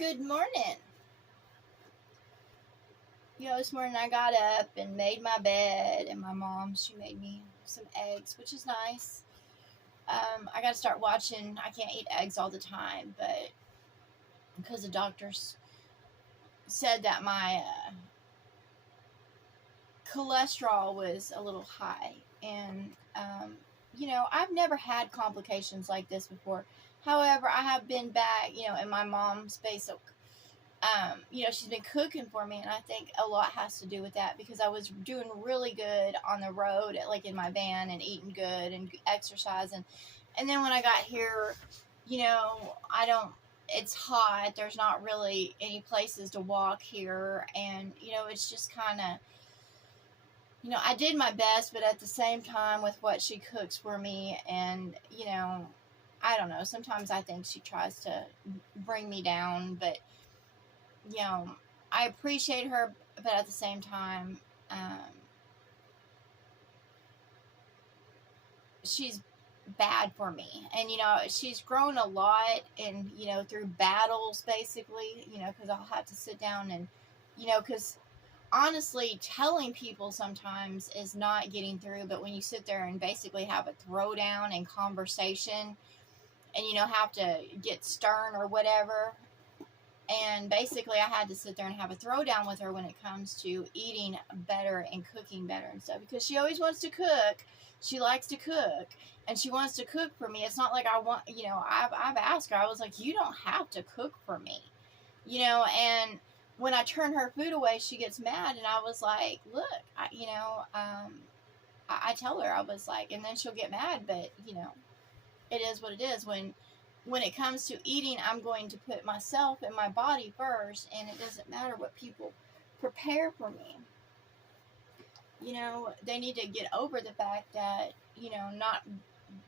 Good morning. This morning I got up and made my bed, and my mom, she made me some eggs, which is nice. I got to start watching. I can't eat eggs all the time, but because the doctors said that my cholesterol was a little high, and I've never had complications like this before. However, I have been back, in my mom's space. So she's been cooking for me, and I think a lot has to do with that because I was doing really good on the road, like in my van, and eating good and exercising. And then when I got here, I don't. It's hot. There's not really any places to walk here, and it's just kind of. I did my best, but at the same time, with what she cooks for me, and I don't know. Sometimes I think she tries to bring me down, but I appreciate her, but at the same time, she's bad for me. And, she's grown a lot and, through battles, basically, because I'll have to sit down and, because honestly, telling people sometimes is not getting through, but when you sit there and basically have a throwdown and conversation and, have to get stern or whatever. And basically, I had to sit there and have a throwdown with her when it comes to eating better and cooking better and stuff. Because she always wants to cook. She likes to cook. And she wants to cook for me. It's not like I want, I've asked her. I was like, you don't have to cook for me. And when I turn her food away, she gets mad. And I was like, look, I tell her, I was like, and then she'll get mad. But, it is what it is. When it comes to eating, I'm going to put myself and my body first, and it doesn't matter what people prepare for me. They need to get over the fact that, not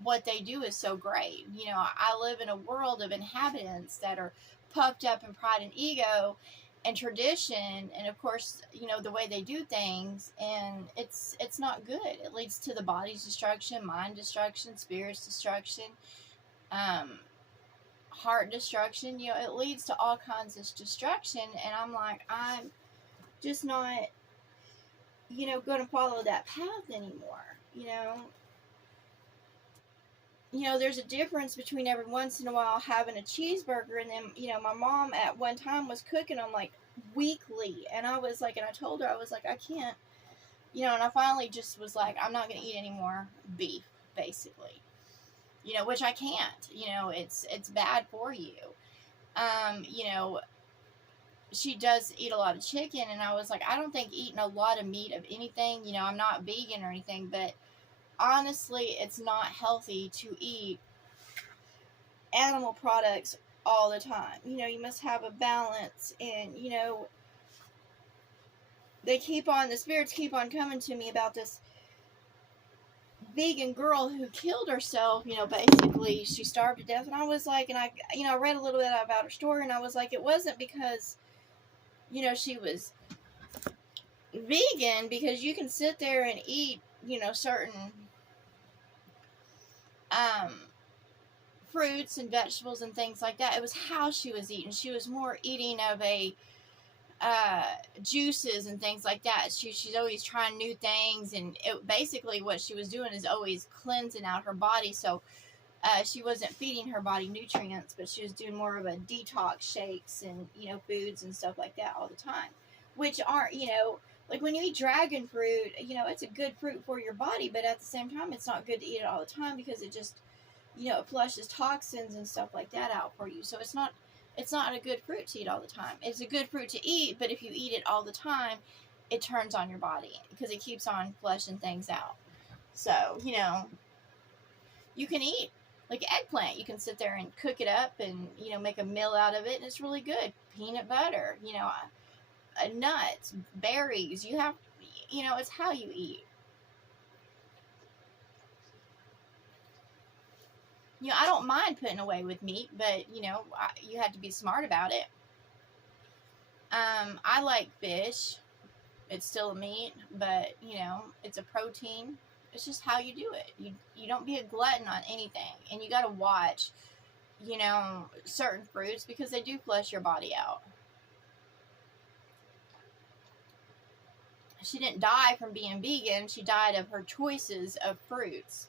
what they do is so great. I live in a world of inhabitants that are puffed up in pride and ego and tradition, and of course, the way they do things, and it's not good. It leads to the body's destruction, mind destruction, spirit's destruction, heart destruction. It leads to all kinds of destruction, and I'm just not going to follow that path anymore. There's a difference between every once in a while having a cheeseburger, and then my mom at one time was cooking them like weekly, and I was like, and I told her, I was like, I can't, and I finally just was like, I'm not going to eat any more beef, basically. Which I can't. It's bad for you. She does eat a lot of chicken, and I was like, I don't think eating a lot of meat of anything, I'm not vegan or anything, but honestly, it's not healthy to eat animal products all the time. You must have a balance, and, the spirits keep on coming to me about this vegan girl who killed herself. Basically she starved to death, and I was like, and I read a little bit about her story, and I was like, it wasn't because she was vegan, because you can sit there and eat certain fruits and vegetables and things like that. It was how she was eating. She was more eating of a juices and things like that. She's always trying new things, and basically what she was doing is always cleansing out her body. So she wasn't feeding her body nutrients, but she was doing more of a detox shakes and foods and stuff like that all the time, which aren't like when you eat dragon fruit, it's a good fruit for your body, but at the same time, it's not good to eat it all the time because it just it flushes toxins and stuff like that out for you. So it's not a good fruit to eat all the time. It's a good fruit to eat, but if you eat it all the time, it turns on your body because it keeps on flushing things out. So, you can eat like eggplant. You can sit there and cook it up and, make a meal out of it, and it's really good. Peanut butter, nuts, berries. You have, it's how you eat. I don't mind putting away with meat, but, you have to be smart about it. I like fish. It's still a meat, but, it's a protein. It's just how you do it. You don't be a glutton on anything, and you got to watch, you know, certain fruits because they do flush your body out. She didn't die from being vegan. She died of her choices of fruits.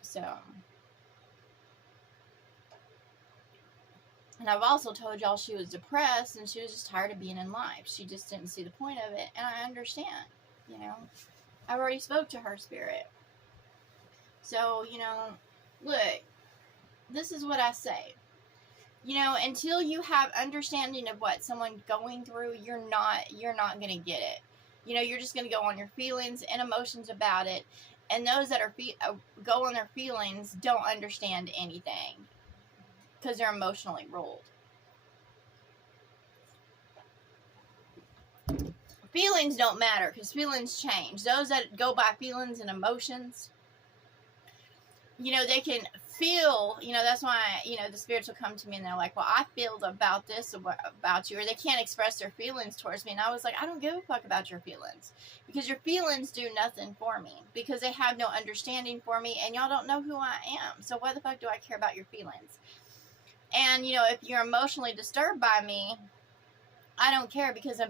So, and I've also told y'all she was depressed and she was just tired of being in life. She just didn't see the point of it. And I understand, you know. I've already spoke to her spirit. So, you know, look, this is what I say. You know, until you have understanding of what someone's going through, you're not going to get it. You know, you're just going to go on your feelings and emotions about it. And those that are go on their feelings don't understand anything because they're emotionally ruled. Feelings don't matter because feelings change. Those that go by feelings and emotions, you know, they can feel, you know, that's why, you know, the spirits will come to me and they're like, well, I feel about this about you, or they can't express their feelings towards me. And I was like, I don't give a fuck about your feelings because your feelings do nothing for me because they have no understanding for me and y'all don't know who I am. So why the fuck do I care about your feelings? And, you know, if you're emotionally disturbed by me, I don't care because,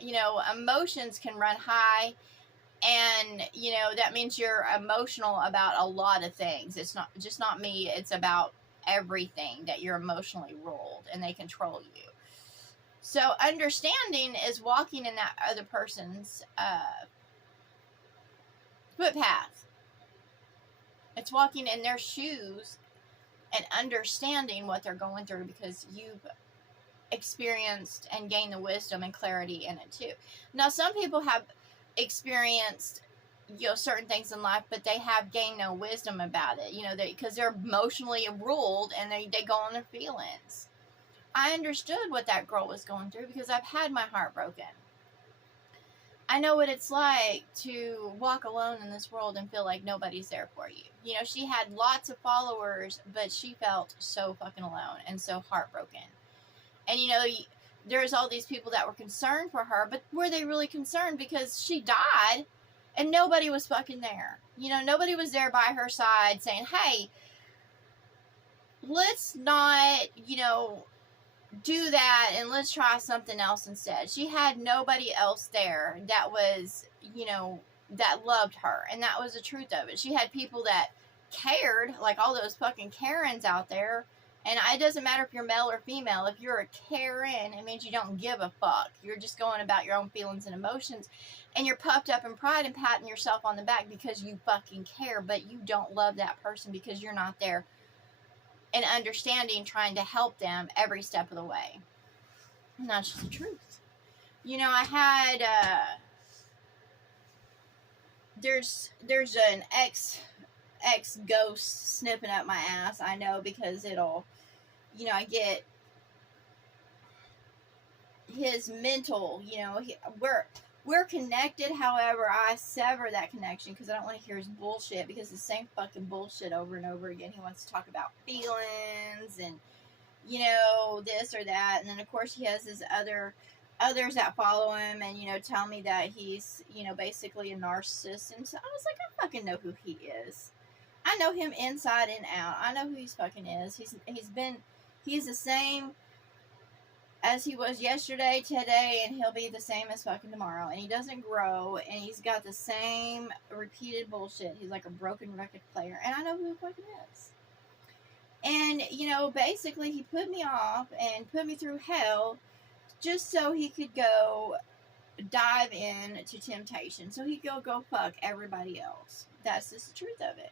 you know, emotions can run high. And, you know, that means you're emotional about a lot of things. It's not just not me. It's about everything that you're emotionally ruled and they control you. So understanding is walking in that other person's footpath. It's walking in their shoes and understanding what they're going through because you've experienced and gained the wisdom and clarity in it too. Now, some people have experienced, you know, certain things in life, but they have gained no wisdom about it, you know, because they're emotionally ruled and they go on their feelings. I understood what that girl was going through because I've had my heart broken. I know what it's like to walk alone in this world and feel like nobody's there for you. You know, she had lots of followers, but she felt so fucking alone and so heartbroken. And, you know, there's all these people that were concerned for her, but were they really concerned? Because she died and nobody was fucking there. You know, nobody was there by her side saying, hey, let's not, you know, do that and let's try something else instead. She had nobody else there that was, you know, that loved her. And that was the truth of it. She had people that cared, like all those fucking Karens out there. And it doesn't matter if you're male or female. If you're a Karen, it means you don't give a fuck. You're just going about your own feelings and emotions. And you're puffed up in pride and patting yourself on the back because you fucking care. But you don't love that person because you're not there and understanding, trying to help them every step of the way. And that's just the truth. You know, I had, there's an ex ghost snipping up my ass. I know because it'll, you know, I get his mental, you know, we're connected. However, I sever that connection because I don't want to hear his bullshit because it's the same fucking bullshit over and over again. He wants to talk about feelings and, you know, this or that. And then, of course, he has his others that follow him and, you know, tell me that he's, you know, basically a narcissist. And so I was like, I fucking know who he is. I know him inside and out. I know who he fucking is. He's the same as he was yesterday, today, and he'll be the same as fucking tomorrow. And he doesn't grow, and he's got the same repeated bullshit. He's like a broken record player, and I know who he fucking is. And, you know, basically he put me off and put me through hell just so he could go dive into temptation. So he could go fuck everybody else. That's just the truth of it.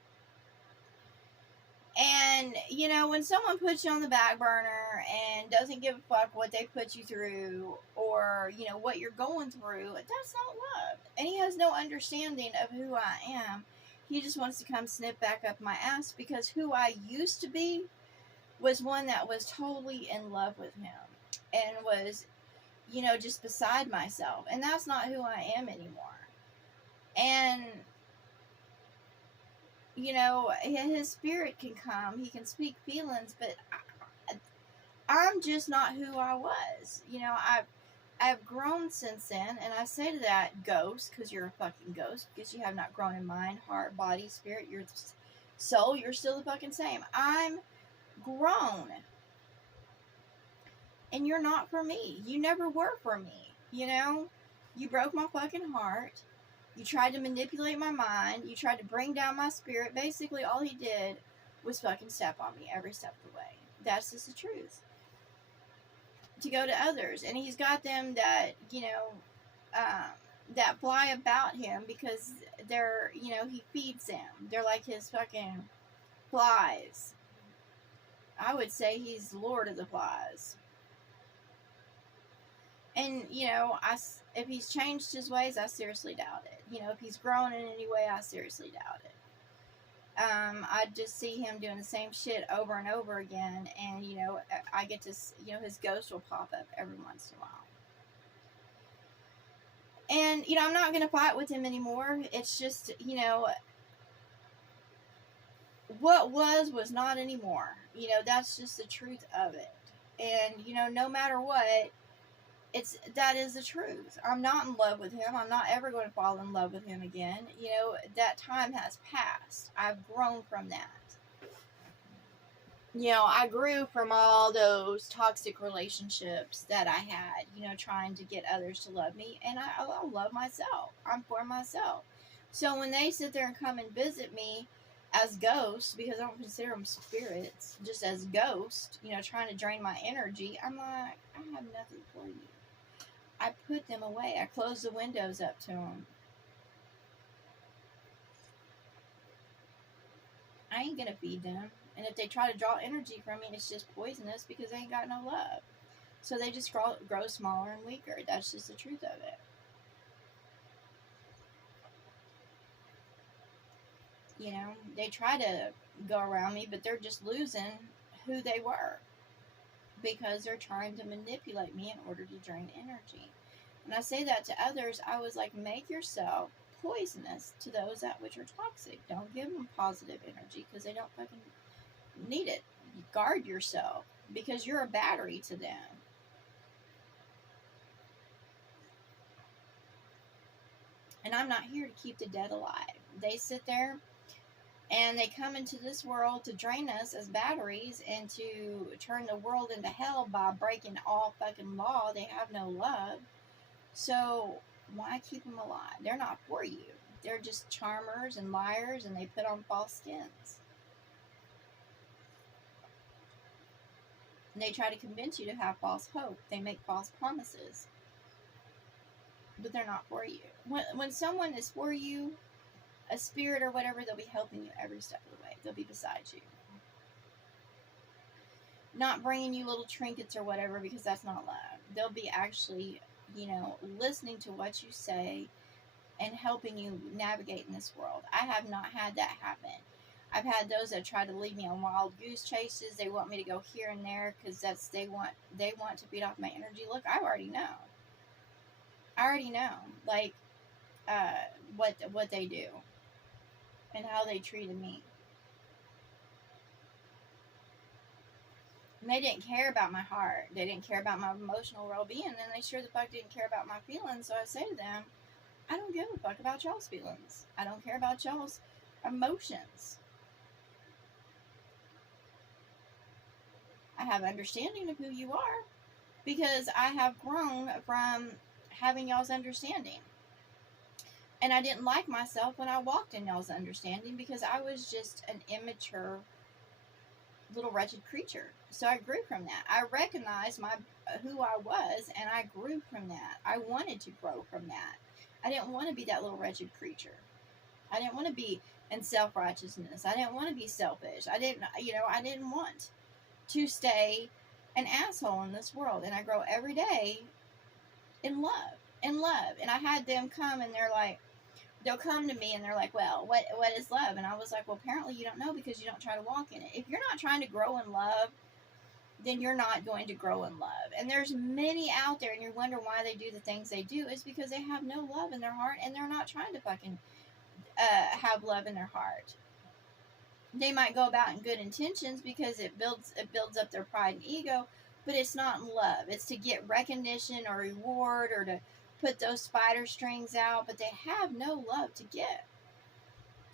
And, you know, when someone puts you on the back burner and doesn't give a fuck what they put you through or, you know, what you're going through, that's not love. And he has no understanding of who I am. He just wants to come snip back up my ass because who I used to be was one that was totally in love with him and was, you know, just beside myself. And that's not who I am anymore. And, you know, his spirit can come. He can speak feelings, but I'm just not who I was. You know, I've grown since then, and I say to that ghost, because you're a fucking ghost, because you have not grown in mind, heart, body, spirit. So you're still the fucking same. I'm grown. And you're not for me. You never were for me. You know? You broke my fucking heart. You tried to manipulate my mind. You tried to bring down my spirit. Basically, all he did was fucking step on me every step of the way. That's just the truth. To go to others. And he's got them that, that fly about him because they're, he feeds them. They're like his fucking flies. I would say he's Lord of the Flies. And, if he's changed his ways, I seriously doubt it. If he's grown in any way, I seriously doubt it. I just see him doing the same shit over and over again, and, I get to, his ghost will pop up every once in a while. And, I'm not going to fight with him anymore. It's just, what was not anymore. That's just the truth of it. And, no matter what, that is the truth. I'm not in love with him. I'm not ever going to fall in love with him again. That time has passed. I've grown from that. I grew from all those toxic relationships that I had, trying to get others to love me. And I love myself. I'm for myself. So when they sit there and come and visit me as ghosts, because I don't consider them spirits, just as ghosts, trying to drain my energy, I'm like, I have nothing for you. I put them away. I close the windows up to them. I ain't gonna feed them. And if they try to draw energy from me, it's just poisonous because they ain't got no love. So they just grow smaller and weaker. That's just the truth of it. They try to go around me, but they're just losing who they were. Because they're trying to manipulate me in order to drain energy. And I say that to others. I was like, make yourself poisonous to those that which are toxic. Don't give them positive energy because they don't fucking need it. Guard yourself because you're a battery to them. And I'm not here to keep the dead alive. They sit there and they come into this world to drain us as batteries and to turn the world into hell by breaking all fucking law. They have no love. So why keep them alive? They're not for you. They're just charmers and liars, and they put on false skins. And they try to convince you to have false hope. They make false promises. But they're not for you. When someone is for you, a spirit or whatever, they'll be helping you every step of the way. They'll be beside you. Not bringing you little trinkets or whatever, because that's not love. They'll be actually, listening to what you say and helping you navigate in this world. I have not had that happen. I've had those that try to lead me on wild goose chases. They want me to go here and there because they want to feed off my energy. Look, I already know. Like, what they do. And how they treated me. And they didn't care about my heart. They didn't care about my emotional well-being. And they sure the fuck didn't care about my feelings. So I say to them, I don't give a fuck about y'all's feelings. I don't care about y'all's emotions. I have understanding of who you are. Because I have grown from having y'all's understanding. And I didn't like myself when I walked in y'all's understanding because I was just an immature little wretched creature. So I grew from that. I recognized who I was, and I grew from that. I wanted to grow from that. I didn't want to be that little wretched creature. I didn't want to be in self-righteousness. I didn't want to be selfish. I didn't want to stay an asshole in this world. And I grow every day in love. And I had them come and they'll come to me and they're like, well, what is love? And I was like, well, apparently you don't know because you don't try to walk in it. If you're not trying to grow in love, then you're not going to grow in love. And there's many out there and you wonder why they do the things they do. It's because they have no love in their heart and they're not trying to fucking have love in their heart. They might go about in good intentions because it builds up their pride and ego, but it's not in love. It's to get recognition or reward or to put those spider strings out, but they have no love to give.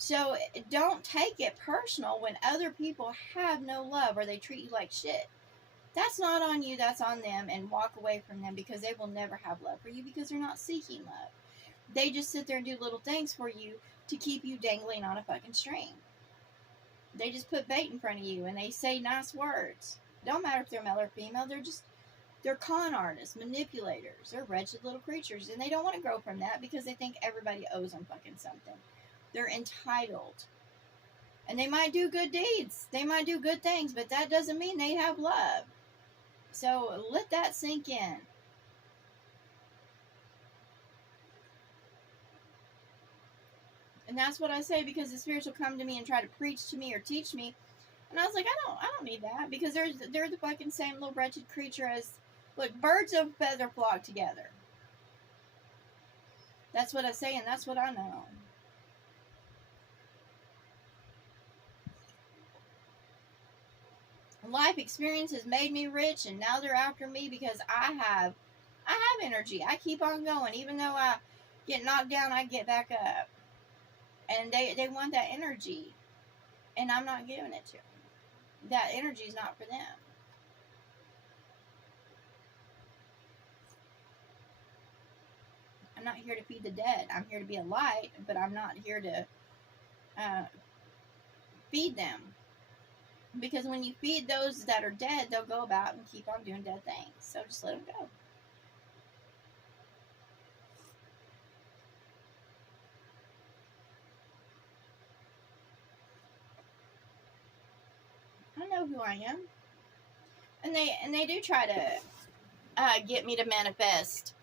So don't take it personal when other people have no love or they treat you like shit. That's not on you, that's on them, and walk away from them, because they will never have love for you, because they're not seeking love. They just sit there and do little things for you to keep you dangling on a fucking string. They just put bait in front of you and they say nice words. Don't matter if they're male or female, they're con artists, manipulators, they're wretched little creatures, and they don't want to grow from that because they think everybody owes them fucking something. They're entitled. And they might do good deeds, they might do good things, but that doesn't mean they have love. So let that sink in. And that's what I say, because the spirits will come to me and try to preach to me or teach me. And I was like, I don't need that, because they're the fucking same little wretched creature as, look, birds of a feather flock together. That's what I say, and that's what I know. Life experience has made me rich, and now they're after me because I have energy. I keep on going, even though I get knocked down, I get back up. And they want that energy, and I'm not giving it to them. That energy is not for them. I'm not here to feed the dead. I'm here to be a light, but I'm not here to feed them. Because when you feed those that are dead, they'll go about and keep on doing dead things. So just let them go. I know who I am. And they do try to get me to manifest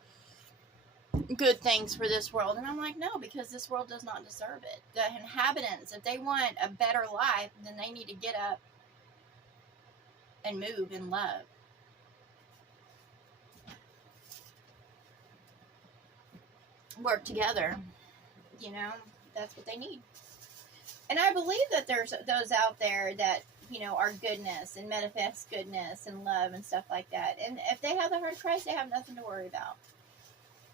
good things for this world, and I'm like, no, because this world does not deserve it. The inhabitants, if they want a better life, then they need to get up and move in love. Work together. You know, that's what they need. And I believe that there's those out there that, you know, are goodness and manifest goodness and love and stuff like that. And if they have the heart of Christ, they have nothing to worry about.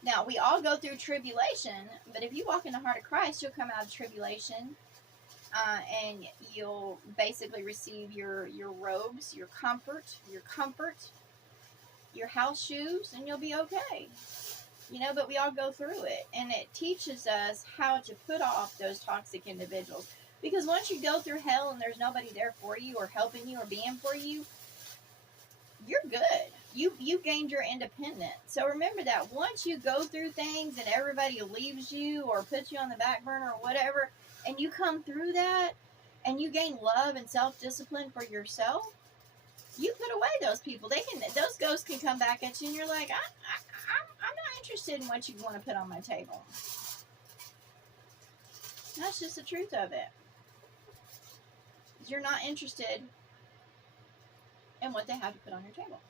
Now, we all go through tribulation, but if you walk in the heart of Christ, you'll come out of tribulation, and you'll basically receive your robes, your comfort, your house shoes, and you'll be okay. You know, but we all go through it, and it teaches us how to put off those toxic individuals. Because once you go through hell and there's nobody there for you or helping you or being for you, you're good. You gained your independence. So remember that once you go through things and everybody leaves you or puts you on the back burner or whatever, and you come through that and you gain love and self-discipline for yourself, you put away those people. Those ghosts can come back at you, and you're like, I'm not interested in what you want to put on my table. That's just the truth of it. You're not interested in what they have to put on your table.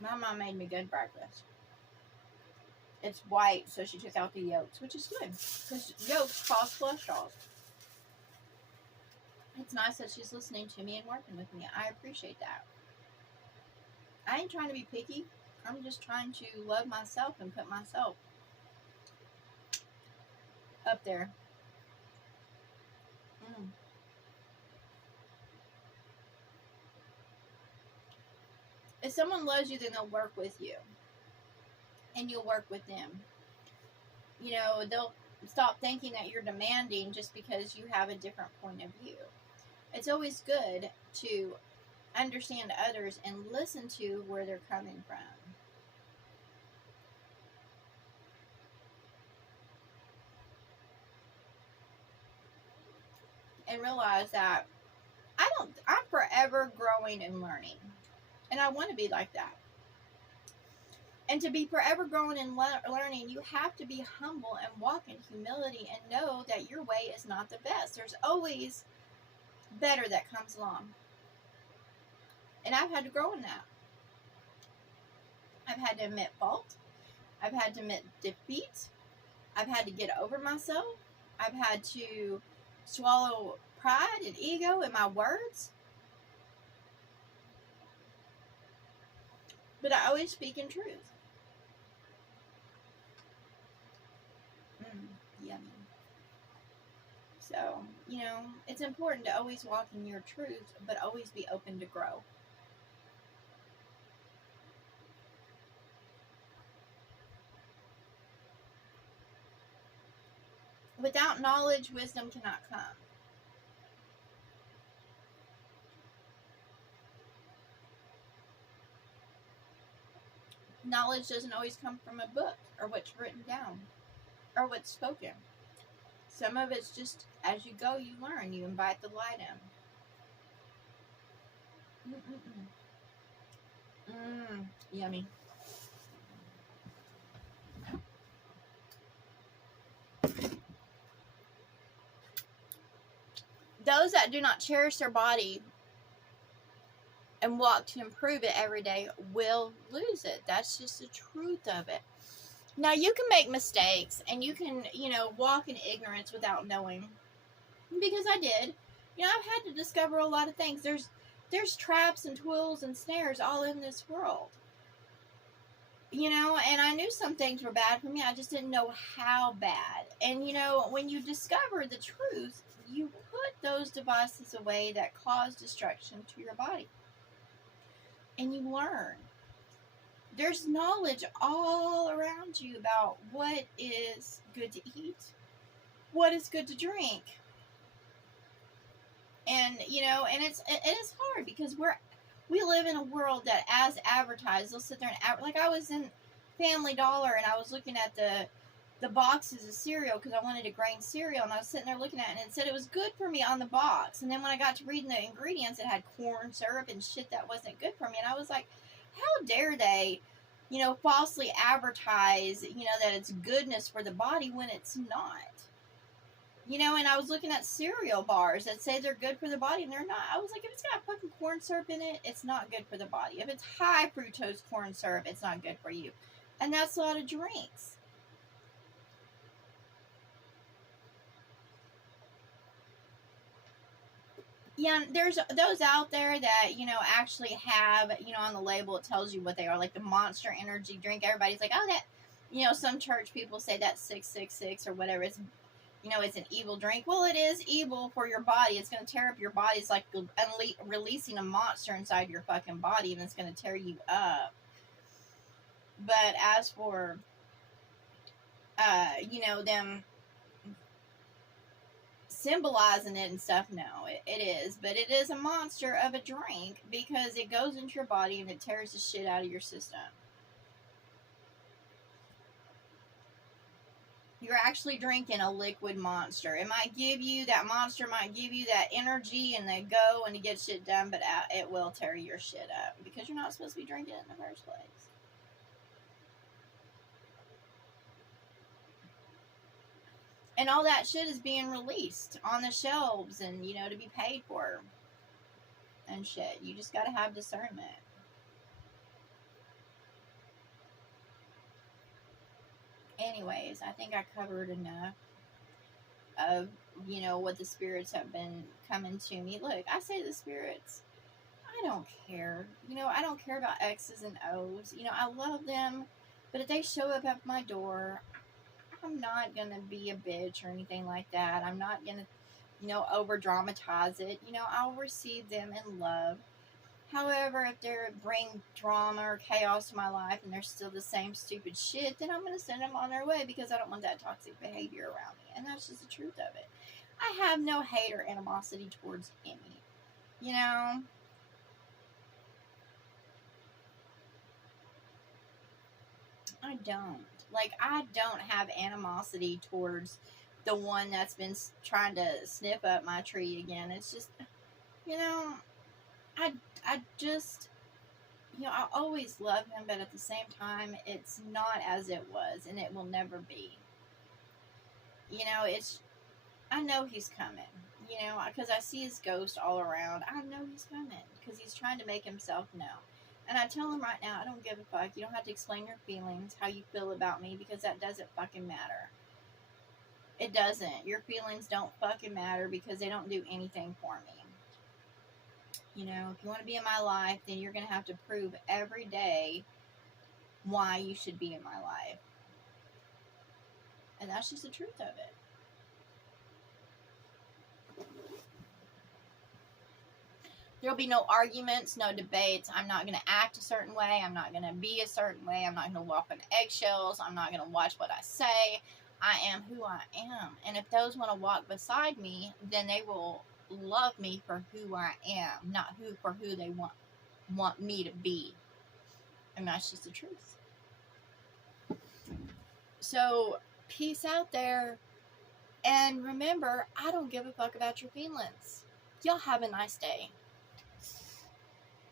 My mom made me good breakfast. It's white, so she took out the yolks, which is good, because yolks cause cholesterol. It's nice that she's listening to me and working with me. I appreciate that. I ain't trying to be picky. I'm just trying to love myself and put myself up there. If someone loves you, then they'll work with you. And you'll work with them. You know, they'll stop thinking that you're demanding just because you have a different point of view. It's always good to understand others and listen to where they're coming from. And realize that I'm forever growing and learning. And I want to be like that. And to be forever growing and learning, you have to be humble and walk in humility and know that your way is not the best. There's always better that comes along. And I've had to grow in that. I've had to admit fault. I've had to admit defeat. I've had to get over myself. I've had to swallow pride and ego in my words. But I always speak in truth. Yummy. So, it's important to always walk in your truth, but always be open to grow. Without knowledge, wisdom cannot come. Knowledge doesn't always come from a book or what's written down or what's spoken. Some of it's just as you go, you learn. You invite the light in. Yummy. Those that do not cherish their body and walk to improve it every day will lose it. That's just the truth of it. Now, you can make mistakes and you can, walk in ignorance without knowing. Because I did. I've had to discover a lot of things. There's traps and tools and snares all in this world. And I knew some things were bad for me. I just didn't know how bad. And, when you discover the truth, you put those devices away that cause destruction to your body. And you learn. There's knowledge all around you about what is good to eat, what is good to drink. And, and it is hard because we live in a world that, as advertised, they'll sit there and like I was in Family Dollar and I was looking at the boxes of cereal because I wanted a grain cereal, and I was sitting there looking at it and it said it was good for me on the box. And then when I got to reading the ingredients, it had corn syrup and shit that wasn't good for me. And I was like, how dare they, falsely advertise, that it's goodness for the body when it's not. And I was looking at cereal bars that say they're good for the body, and they're not. I was like, if it's got fucking corn syrup in it, it's not good for the body. If it's high fructose corn syrup, it's not good for you. And that's a lot of drinks. Yeah, there's those out there that, actually have, on the label, it tells you what they are, like the Monster Energy drink. Everybody's like, oh, that, some church people say that's 666 or whatever. It's, it's an evil drink. Well, it is evil for your body. It's going to tear up your body. It's like releasing a monster inside your fucking body, and it's going to tear you up. But as for, them symbolizing it and stuff, no, it is. But it is a monster of a drink because it goes into your body and it tears the shit out of your system. You're actually drinking a liquid monster. That monster might give you that energy and the go and to get shit done, but it will tear your shit up because you're not supposed to be drinking it in the first place. And all that shit is being released on the shelves and, to be paid for and shit. You just gotta have discernment. Anyways, I think I covered enough of, what the spirits have been coming to me. Look, I say to the spirits, I don't care. I don't care about X's and O's. I love them, but if they show up at my door, I'm not going to be a bitch or anything like that. I'm not going to, over dramatize it. I'll receive them in love. However, if they bring drama or chaos to my life and they're still the same stupid shit, then I'm going to send them on their way because I don't want that toxic behavior around me. And that's just the truth of it. I have no hate or animosity towards any. I don't. I don't have animosity towards the one that's been trying to sniff up my tree again. It's just, I just, I always love him, but at the same time, it's not as it was, and it will never be. I know he's coming, because I see his ghost all around. I know he's coming, because he's trying to make himself known. And I tell him right now, I don't give a fuck. You don't have to explain your feelings, how you feel about me, because that doesn't fucking matter. It doesn't. Your feelings don't fucking matter because they don't do anything for me. If you want to be in my life, then you're going to have to prove every day why you should be in my life. And that's just the truth of it. There'll be no arguments, no debates. I'm not going to act a certain way. I'm not going to be a certain way. I'm not going to walk on eggshells. I'm not going to watch what I say. I am who I am. And if those want to walk beside me, then they will love me for who I am, not for who they want me to be. And that's just the truth. So, peace out there. And remember, I don't give a fuck about your feelings. Y'all have a nice day.